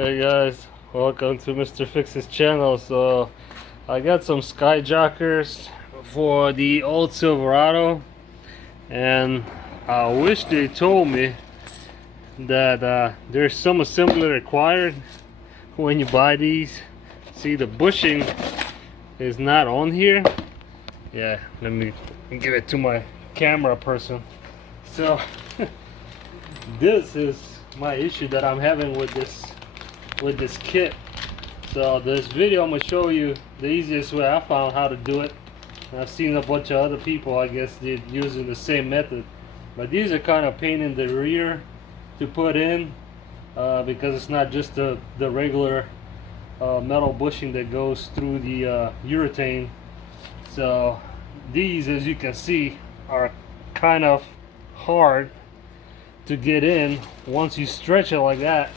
Hey guys, welcome to Mr. Fix's channel. So I got some Skyjackers for the old Silverado, and I wish they told me that there's some assembly required when you buy these. See, the bushing is not on here. Yeah, let me give it to my camera person. So this is my issue that I'm having with this kit. So this video I'm gonna show you the easiest way I found how to do it. And I've seen a bunch of other people, I guess, they're using the same method, but these are kind of pain in the rear to put in because it's not just the regular metal bushing that goes through the urethane. So these, as you can see, are kind of hard to get in once you stretch it like that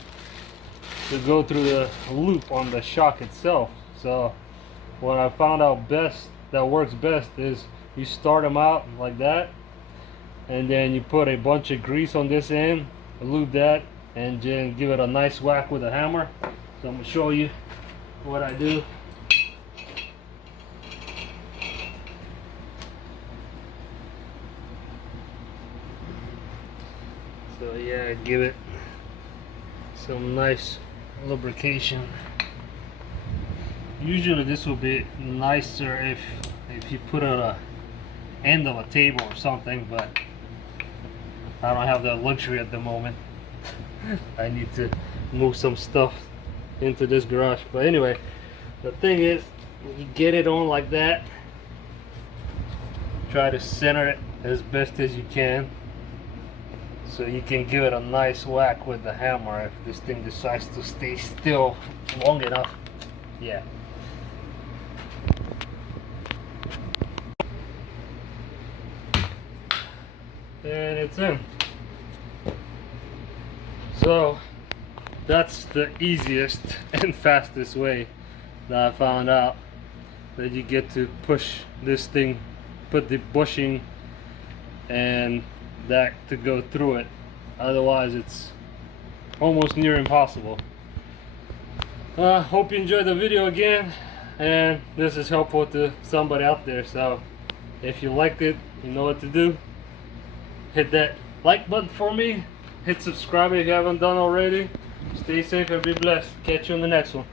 to go through the loop on the shock itself. So what I found out that works best is you start them out like that, and then you put a bunch of grease on this end, lube that, and then give it a nice whack with a hammer. So I'm gonna show you what I do. So yeah, give it some nice lubrication. Usually this will be nicer if you put it on a end of a table or something, but I don't have that luxury at the moment. I need to move some stuff into this garage. But anyway, the thing is, you get it on like that, try to center it as best as you can so you can give it a nice whack with the hammer if this thing decides to stay still long enough. Yeah. And it's in. So that's the easiest and fastest way that I found out that you get to push this thing, put the bushing and that to go through it. Otherwise it's almost near impossible. Hope you enjoyed the video again, and this is helpful to somebody out there. So if you liked it, you know what to do. Hit that like button for me, hit subscribe if you haven't done already. Stay safe and be blessed. Catch you on the next one.